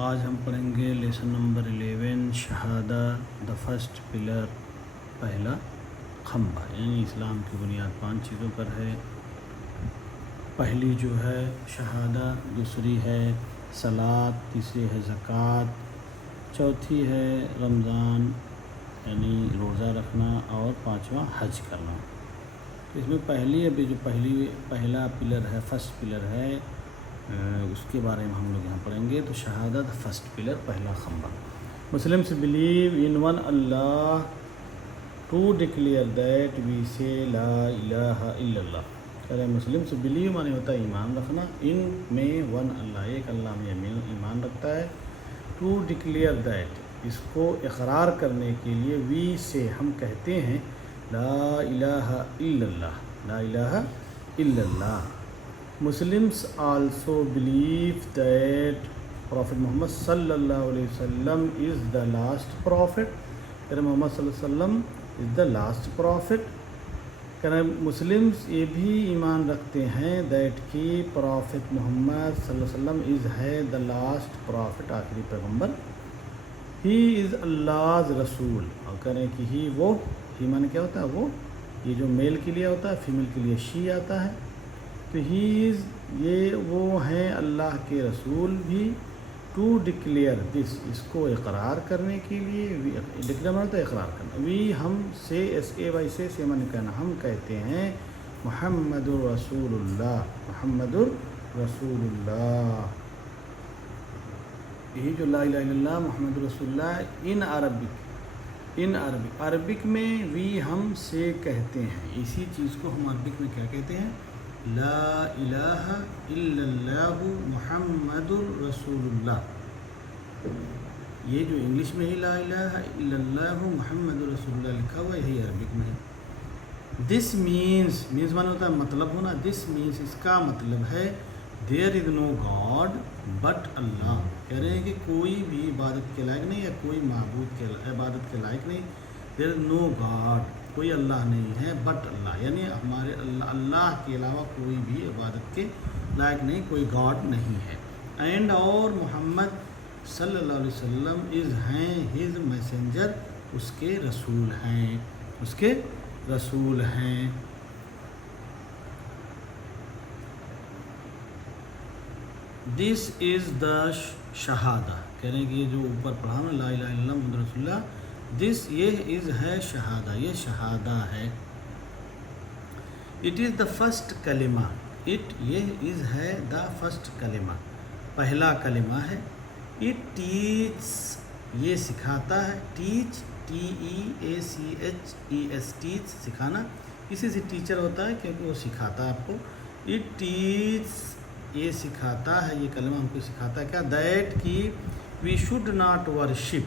آج ہم پڑھیں گے lesson number 11 Shahada the first pillar, پہلا کھمبا، یعنی اسلام کی بنیاد 5 چیزوں پر ہے۔ پہلی جو ہے شہادہ، دوسری ہے صلاۃ، تیسری ہے زکوٰۃ، چوتھی ہے رمضان یعنی روزہ رکھنا، اور پانچواں حج کرنا۔ اس میں ابھی جو پہلا پلر ہے، فرسٹ پلر ہے، اس کے بارے میں ہم لوگ یہاں پڑھیں گے۔ تو شہادہ دا فرسٹ پلر، پہلا کھمبا۔ Muslims believe in one Allah to declare that we say لا الہ الا اللہ۔ مسلمس بلیو مانے ہوتا ہے ایمان رکھنا، ان میں ون اللہ، ایک اللہ میں ایمان رکھتا ہے۔ ٹو ڈکلیئر دیٹ، اس کو اقرار کرنے کے لیے، وی سے ہم کہتے ہیں لا الہ الا اللہ، لا الہ الا اللہ۔ Muslims also believe that Prophet Muhammad sallallahu alaihi wasallam is the last prophet. محمد صلی اللہ علیہ وسلم is the last prophet. Muslims یہ بھی ایمان رکھتے ہیں دیٹ کہ پرافٹ محمد صلی اللہ علیہ وسلم از ہے دا لاسٹ پرافٹ، آخری پیغمبر۔ ہی از اللہ's رسول، اور کہیں کہ ہی مانے کیا ہوتا ہے وہ، یہ جو میل کے لیے ہوتا ہے، فیمیل کے لیے شی آتا ہے، تو یہ وہ ہیں اللہ کے رسول بھی۔ ٹو ڈکلیئر دس، اس کو اقرار کرنے کے لیے، ڈکلیئر مانا تو اقرار کرنا، وی ہم سے سے مانے کہنا، ہم کہتے ہیں محمد الرسول اللہ، محمد الرسول اللہ۔ یہی جو لا الہ الا اللہ محمد الرسول اللہ ان عربک میں وی ہم سے کہتے ہیں، اسی چیز کو ہم عربک میں کیا کہتے ہیں؟ لا الہ الا اللہ محمد الرسول اللہ۔ یہ جو انگلش میں ہی لا الہ الا اللہ محمد الرسول اللہ لکھا ہوا ہے، یہی عربک میں ہے۔ دس مینس مانا ہوتا ہے مطلب ہونا، دس مینس اس کا مطلب ہے دیر از نو گاڈ بٹ اللہ، کہہ رہے ہیں کہ کوئی بھی عبادت کے لائق نہیں، یا کوئی معبود کے عبادت کے لائق نہیں۔ دیر از نو گاڈ، کوئی اللہ نہیں ہے، بٹ اللہ، یعنی ہمارے اللہ کے علاوہ کوئی بھی عبادت کے لائق نہیں، کوئی گاڈ نہیں ہے۔ اینڈ اور محمد صلی اللہ علیہ وسلم از ہیں ہز میسنجر، اس کے رسول ہیں، اس کے رسول ہیں۔ دس از دا شہادہ، کہہ رہے ہیں کہ یہ جو اوپر پڑھا نا لا الہ الا اللہ محمد رسول اللہ، دس یہ از ہے شہادہ، یہ شہادہ ہے۔ اٹ از دا فرسٹ کلمہ، اٹ یہ از ہے دا فرسٹ کلمہ، پہلا کلمہ ہے۔ اٹ ٹیچ، یہ سکھاتا ہے، ٹیچ TEACHES، ٹیچ سکھانا، اسی سے ٹیچر ہوتا ہے کیونکہ وہ سکھاتا ہے آپ کو۔ اٹ ٹیچ، یہ سکھاتا ہے، یہ کلمہ ہم کو سکھاتا ہے کیا؟ دیٹ کہ وی شوڈ ناٹ ورشپ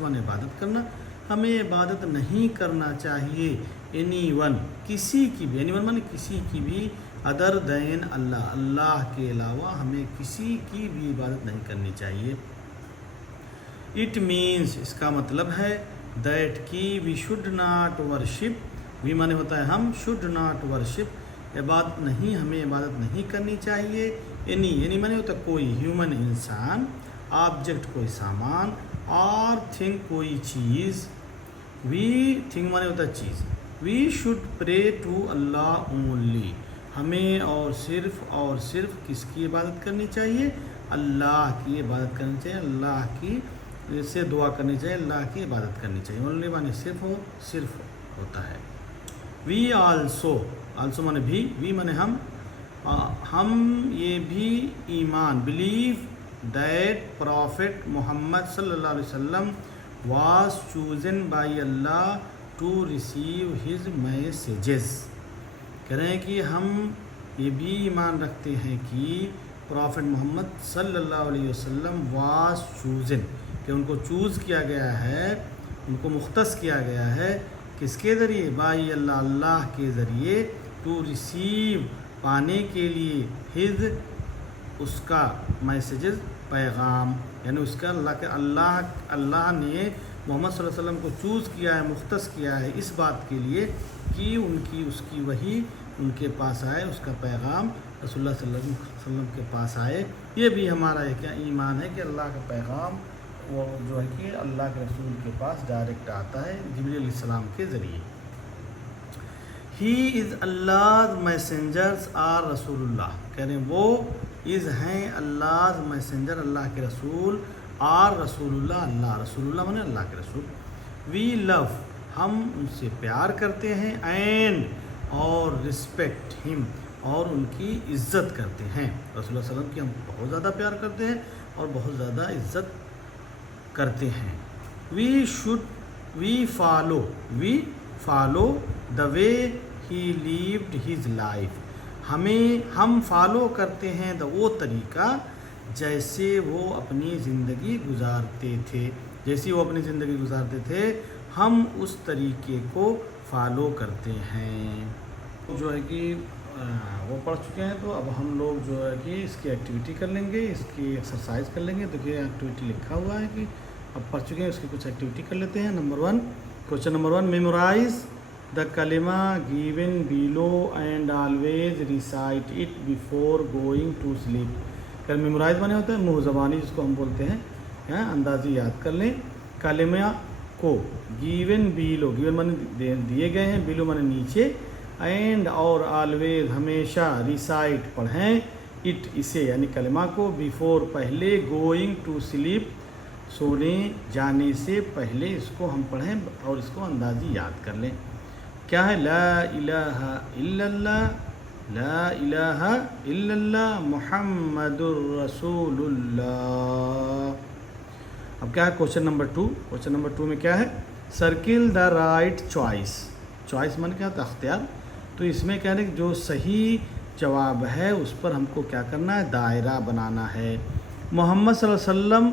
مانے عبادت کرنا، ہمیں عبادت نہیں کرنا چاہیے اینی ون، کسی کی بھی، اینی ون مانے کسی کی بھی، ادر دین اللہ، اللہ کے علاوہ ہمیں کسی کی بھی عبادت نہیں کرنی چاہیے۔ اٹ مینس، اس کا مطلب ہے دیٹ کہ وی شوڈ ناٹ ورشپ، وی مانے ہوتا ہے ہم، شوڈ ناٹ ورشپ عبادت نہیں، ہمیں عبادت نہیں کرنی چاہیے، اینی مانے ہوتا ہے کوئی، ہیومن انسان، آبجیکٹ کوئی سامان، اور تھنگ کوئی چیز، تھنگ مانے ہوتا ہے چیز۔ We should pray to Allah only, ہمیں اور صرف کس کی عبادت کرنی چاہیے؟ اللہ کی عبادت کرنی چاہیے، اللہ کی سے دعا کرنی چاہیے، اللہ کی عبادت کرنی چاہیے۔ اونلی مانے صرف ہوتا ہے۔ وی آلسو مانے بھی، وی مانے ہم یہ بھی ایمان، بلیو دیٹ پرافٹ محمد صلی اللہ علیہ وسلم was chosen by Allah to receive his messages, کہہ رہے ہیں کہ ہم یہ بھی ایمان رکھتے ہیں کہ پرافٹ محمد صلی اللہ علیہ وسلم واز چوزن، کہ ان کو چوز کیا گیا ہے، ان کو مختص کیا گیا ہے، کس کے ذریعے؟ بائی اللہ، اللہ کے ذریعے، ٹو ریسیو پانے کے لیے، ہز اس کا، میسیجز پیغام، یعنی اس کا اللہ نے محمد صلی اللہ علیہ وسلم کو چوز کیا ہے، مختص کیا ہے اس بات کے لیے کہ اس کی وحی ان کے پاس آئے، اس کا پیغام رسول اللہ صلی اللہ علیہ وسلم کے پاس آئے. یہ بھی ہمارا ایک ایمان ہے کہ اللہ کا پیغام وہ جو ہے کہ اللہ کے رسول کے پاس ڈائریکٹ آتا ہے جبریل علیہ السلام کے ذریعے. ہی از اللہ میسنجرز آر رسول اللہ، کہہ رہے ہیں وہ از ہیں اللہ میسنجر، اللہ کے رسول، آر رسول اللہ، اللہ رسول اللہ مانے اللہ کے رسول. وی لو، ہم ان سے پیار کرتے ہیں، اینڈ اور رسپیکٹ ہم، اور ان کی عزت کرتے ہیں. رسول اللہ صلی اللہ علیہ وسلم کی ہم بہت زیادہ پیار کرتے ہیں اور بہت زیادہ عزت کرتے ہیں. We follow the way he lived his life, ہم فالو کرتے ہیں وہ طریقہ جیسے وہ اپنی زندگی گزارتے تھے، ہم اس طریقے کو فالو کرتے ہیں. جو ہے کہ وہ پڑھ چکے ہیں، تو اب ہم لوگ جو ہے کہ اس کی ایکٹیویٹی کر لیں گے، اس کی ایکسرسائز کر لیں گے. دیکھیے ایکٹیویٹی لکھا ہوا ہے کہ اب پڑھ چکے ہیں، اس کی کچھ ایکٹیویٹی کر لیتے ہیں. Question number 1، memorize the kalma given below and always recite it before going to sleep. کل میمورائز بنے ہوتا ہے منہ زبانی جس کو ہم بولتے ہیں، اندازی یاد کر لیں. کلمہ کو گیون بیلو، گیون مانے دیے گئے ہیں، بیلو مانے نیچے، اینڈ اور آلویز ہمیشہ، ریسائٹ پڑھیں، اٹ اسے یعنی کلمہ کو، بیفور پہلے، گوئنگ ٹو سلیپ سونے جانے سے پہلے اس کو ہم پڑھیں اور اس کو اندازی یاد کر لیں. کیا ہے؟ لا الہ الا اللہ، لا الہ الا اللہ محمد الرسول اللہ. اب کیا ہے کوشچن نمبر 2؟ کوشچن نمبر 2 میں کیا ہے؟ Circle the right choice. Choice من کیا ہوتا ہے؟ اختیار. تو اس میں کہہ رہے کہ جو صحیح جواب ہے اس پر ہم کو کیا کرنا ہے؟ دائرہ بنانا ہے. محمد صلی اللہ علیہ وسلم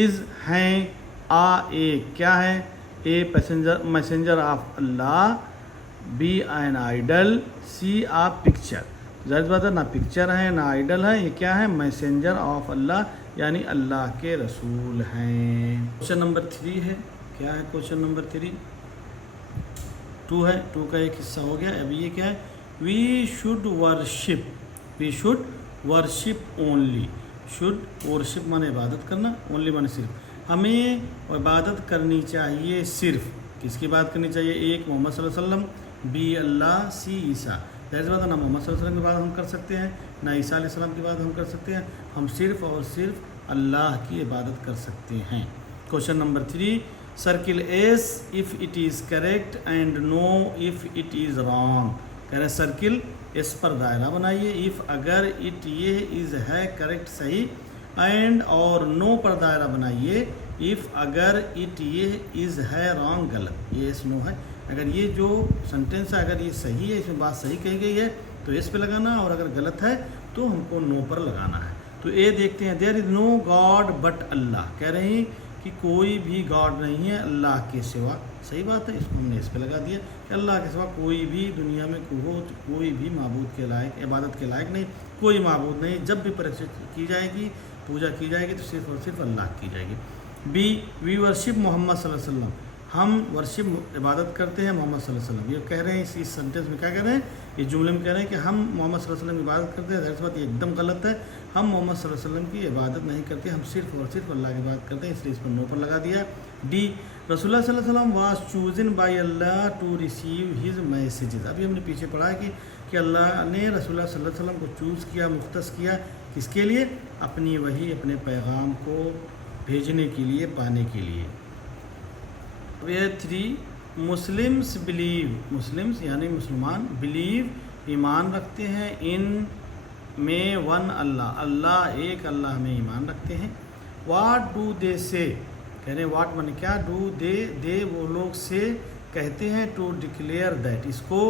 از ہیں، اے کیا ہے؟ A messenger of Allah, B an idol, C a picture. ظاہر بات ہے نہ پکچر ہے نہ آئیڈل ہے، یہ کیا ہے؟ میسنجر آف اللہ یعنی اللہ کے رسول ہیں. کوشچن نمبر 3 ہے. کیا ہے کوشچن نمبر 3؟ 2 ہے. 2 کا ایک حصہ ہو گیا. ابھی یہ کیا ہے؟ We should worship only. Should worship مانے عبادت کرنا، اونلی مانے صرف. ہمیں عبادت کرنی چاہیے صرف. کس کی بات کرنی چاہیے؟ ایک محمد صلی اللہ علیہ وسلم، بی اللہ، سی عیسیٰ. ظاہر بات ہے نہ محمد صلی اللہ علیہ وسلم کی بات ہم کر سکتے ہیں نہ عیسیٰ علیہ السلام کی بات ہم کر سکتے ہیں. ہم صرف اور صرف اللہ کی عبادت کر سکتے ہیں. Question number 3، circle yes if it is correct and no if it is wrong. کہہ رہے ہیں سرکل اس پر دائرہ بنائیے، اف اگر، اٹ یہ از ہے کریکٹ صحیح، اینڈ اور نو پر دائرہ بنائیے، اف اگر، اٹ یہ از ہے رانگ غلط. یہ اس نو ہے. اگر یہ جو سنٹینس ہے اگر یہ صحیح ہے، اس میں بات صحیح کہی گئی ہے تو اس پہ لگانا، اور اگر غلط ہے تو ہم کو نو پر لگانا ہے. تو اے دیکھتے ہیں، دیر از نو گاڈ بٹ اللہ. کہہ رہے ہیں کہ کوئی بھی گاڈ نہیں ہے اللہ کے سوا. صحیح بات ہے، اس کو ہم نے اس پہ لگا دیا کہ اللہ کے سوا کوئی بھی دنیا میں کوئی بھی معبود کے لائق، عبادت کے لائق نہیں، کوئی معبود نہیں. جب بھی پرستش کی جائے گی، پوجا کی جائے گی تو صرف اور صرف اللہ کی جائے گی. بی وی ورشپ محمد صلی اللہ علیہ وسلم. ہم ورشپ عبادت کرتے ہیں محمد صلی اللہ علیہ وسلم. یہ کہہ رہے ہیں اس سینٹینس میں کیا کہہ رہے ہیں؟ اس جملے میں کہہ رہے ہیں کہ ہم محمد صلی اللہ علیہ وسلم کی عبادت کرتے ہیں. ظاہر سی بات یہ ایک دم غلط ہے. ہم محمد صلی اللہ علیہ وسلم کی عبادت نہیں کرتے، ہم صرف اور صرف اللہ کی عبادت کرتے ہیں، اس لیے اس پر نو پر لگا دیا. ڈی رسول اللہ صلی اللہ علیہ وسلم was chosen by Allah to receive his messages. ابھی ہم نے پیچھے پڑھا ہے کہ اللہ نے رسول اللہ صلی اللہ علیہ وسلم کو چوز کیا، مختص کیا، کس کے لیے؟ اپنی وحی، اپنے پیغام کو بھیجنے کے لیے، پانے کے لیے. 3 مسلمس بلیو، مسلمس یعنی مسلمان، بلیو ایمان رکھتے ہیں، ان میں ون اللہ، اللہ ایک اللہ میں ایمان رکھتے ہیں. واٹ ڈو دے سے، کہہ رہے ہیں واٹ مانے کیا، ڈو دے وہ لوگ سے کہتے ہیں، ٹو ڈکلیئر دیٹ، اس کو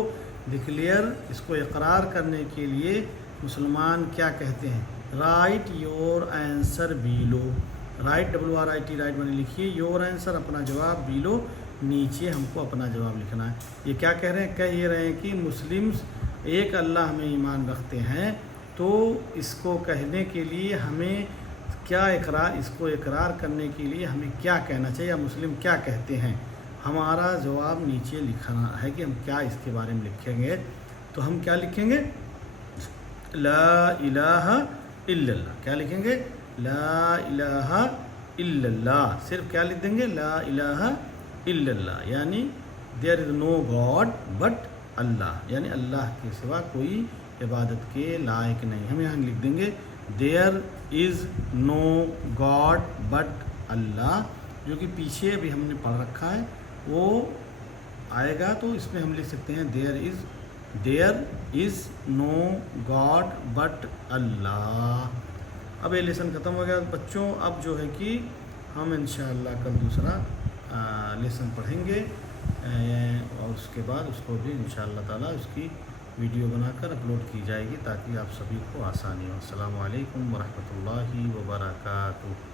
ڈکلیئر، اس کو اقرار کرنے کے لیے مسلمان کیا کہتے ہیں؟ Write your answer below. Right RIT right مانے لکھیے، یور آنسر اپنا جواب، بیلو نیچے ہم کو اپنا جواب لکھنا ہے. یہ کیا کہہ رہے ہیں؟ کہہ یہ رہے ہیں کہ مسلمس ایک اللہ میں ایمان رکھتے ہیں، تو اس کو کہنے کے لیے ہمیں کیا اس کو اقرار کرنے کے لیے ہمیں کیا کہنا چاہیے، یا مسلم کیا کہتے ہیں؟ ہمارا جواب نیچے لکھنا ہے کہ ہم کیا اس کے بارے میں لکھیں گے. تو ہم کیا لکھیں گے؟ لا الہ الا اللہ. کیا لکھیں گے؟ لا الہ الا اللہ. صرف کیا لکھ دیں گے؟ لا الہ الا اللہ. یعنی دیر از نو گاڈ بٹ اللہ، یعنی اللہ کے سوا کوئی عبادت کے لائق نہیں. ہم یہاں لکھ دیں گے دیر از نو گاڈ بٹ اللہ، جو کہ پیچھے بھی ہم نے پڑھ رکھا ہے وہ آئے گا، تو اس میں ہم لکھ سکتے ہیں دیر از نو گاڈ بٹ اللہ. اب یہ لیسن ختم ہو گیا بچوں. اب جو ہے کہ ہم انشاءاللہ کل دوسرا لیسن پڑھیں گے، اور اس کے بعد اس کو بھی انشاءاللہ تعالیٰ اس کی ویڈیو بنا کر اپلوڈ کی جائے گی تاکہ آپ سبھی کو آسانی ہو. السلام علیکم ورحمۃ اللہ وبرکاتہ.